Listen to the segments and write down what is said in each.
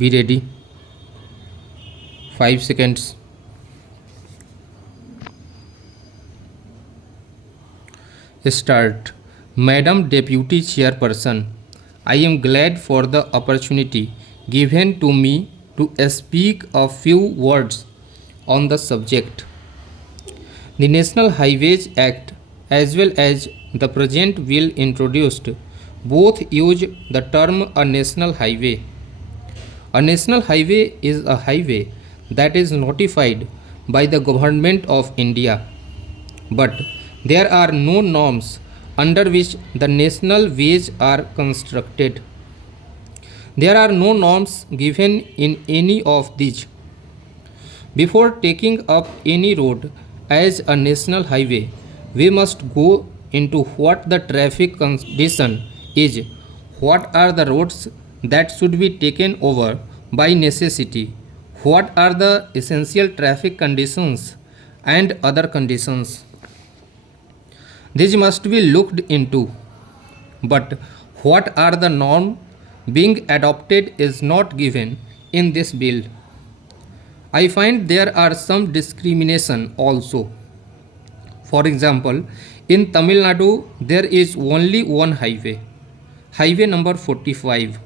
Be ready. 5 seconds. Start. Madam Deputy Chairperson, I am glad for the opportunity given to me to speak a few words on the subject. The National Highways Act as well as the present bill introduced both use the term a national highway. A national highway is a highway that is notified by the Government of India, but there are no norms under which the national ways are constructed. There are no norms given in any of these. Before taking up any road as a national highway, we must go into what the traffic condition is, what are the roads that should be taken over by necessity, what are the essential traffic conditions and other conditions. These must be looked into, but what are the norms being adopted is not given in this bill. I find there are some discrimination also. For example, in Tamil Nadu there is only one highway, highway number 45.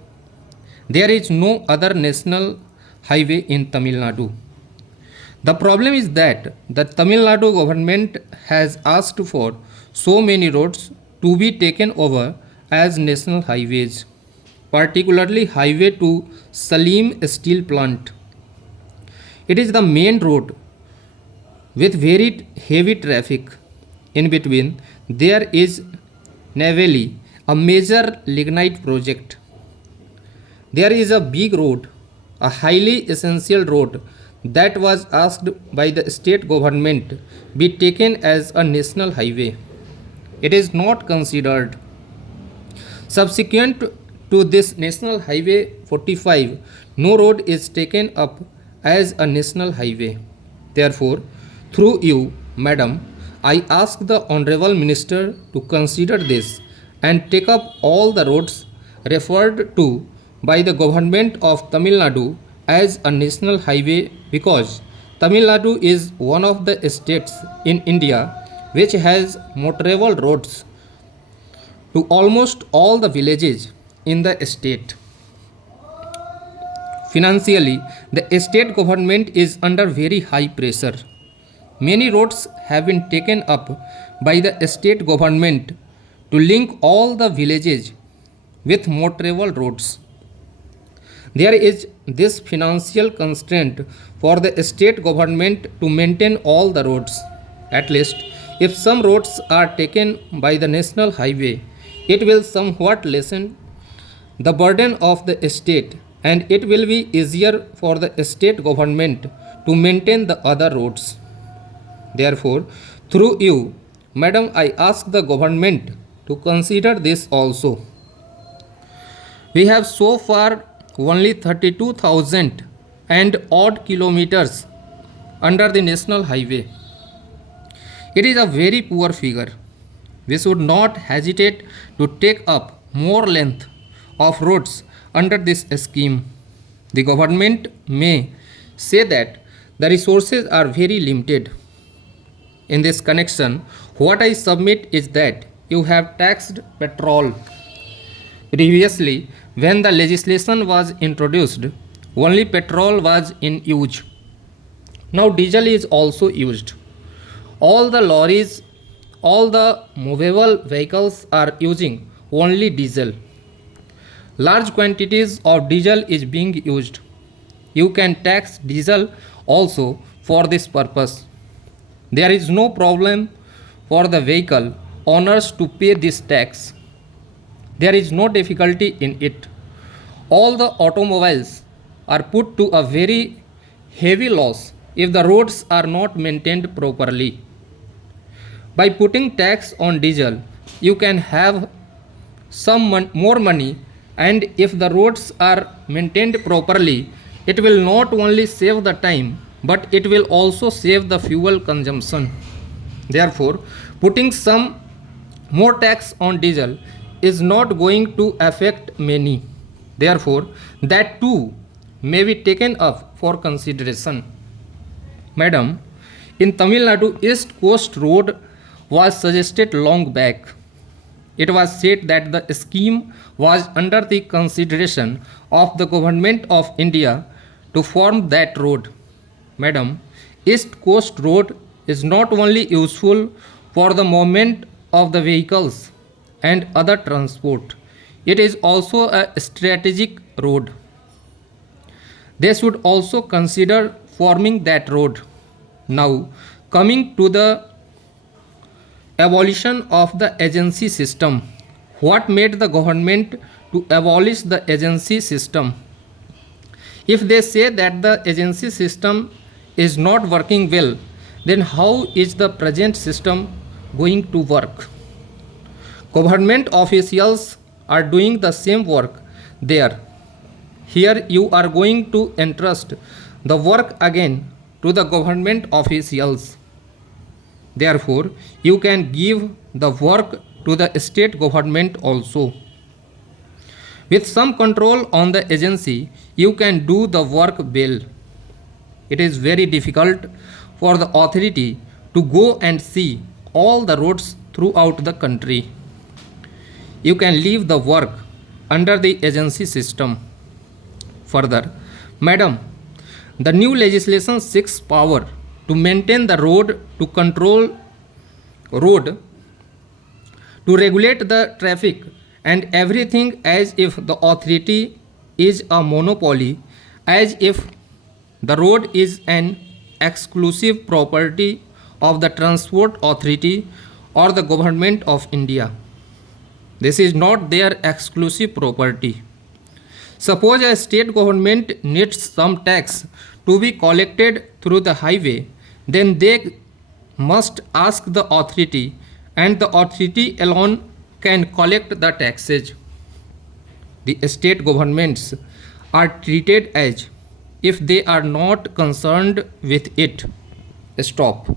There is no other national highway in Tamil Nadu. The problem is that the Tamil Nadu government has asked for so many roads to be taken over as national highways, particularly highway to Salim Steel Plant. It is the main road with very heavy traffic. In between, there is Naveli, a major lignite project. There is a big road, a highly essential road that was asked by the state government be taken as a national highway. It is not considered. Subsequent to this National Highway 45, no road is taken up as a national highway. Therefore, through you, Madam, I ask the Honorable Minister to consider this and take up all the roads referred to by the government of Tamil Nadu as a national highway because Tamil Nadu is one of the states in India which has motorable roads to almost all the villages in the state. Financially, the state government is under very high pressure. Many roads have been taken up by the state government to link all the villages with motorable roads. There is this financial constraint for the state government to maintain all the roads. At least, if some roads are taken by the national highway, it will somewhat lessen the burden of the state and it will be easier for the state government to maintain the other roads. Therefore, through you, Madam, I ask the government to consider this also. We have so far only 32,000 and odd kilometers under the national highway. It is a very poor figure. We should not hesitate to take up more length of roads under this scheme. The government may say that the resources are very limited. In this connection, what I submit is that you have taxed petrol. Previously, when the legislation was introduced, only petrol was in use. Now diesel is also used. All the lorries, all the movable vehicles are using only diesel. Large quantities of diesel is being used. You can tax diesel also for this purpose. There is no problem for the vehicle owners to pay this tax. There is no difficulty in it. All the automobiles are put to a very heavy loss if the roads are not maintained properly. By putting tax on diesel, you can have some more money, and if the roads are maintained properly, it will not only save the time but it will also save the fuel consumption. Therefore, putting some more tax on diesel is not going to affect many. Therefore, that too may be taken up for consideration. Madam, in Tamil Nadu, East Coast Road was suggested long back. It was said that the scheme was under the consideration of the Government of India to form that road. Madam, East Coast Road is not only useful for the movement of the vehicles and other transport, it is also a strategic road. They should also consider forming that road. Now, coming to the abolition of the agency system. What made the government to abolish the agency system? If they say that the agency system is not working well, then how is the present system going to work? Government officials are doing the same work there. Here you are going to entrust the work again to the government officials. Therefore, you can give the work to the state government also. With some control on the agency, you can do the work well. It is very difficult for the authority to go and see all the roads throughout the country. You can leave the work under the agency system. Further, Madam, the new legislation seeks power to maintain the road, to control road, to regulate the traffic and everything, as if the authority is a monopoly, as if the road is an exclusive property of the transport authority or the government of India. This is not their exclusive property. Suppose a state government needs some tax to be collected through the highway, then they must ask the authority, and the authority alone can collect the taxes. The state governments are treated as if they are not concerned with it. Stop.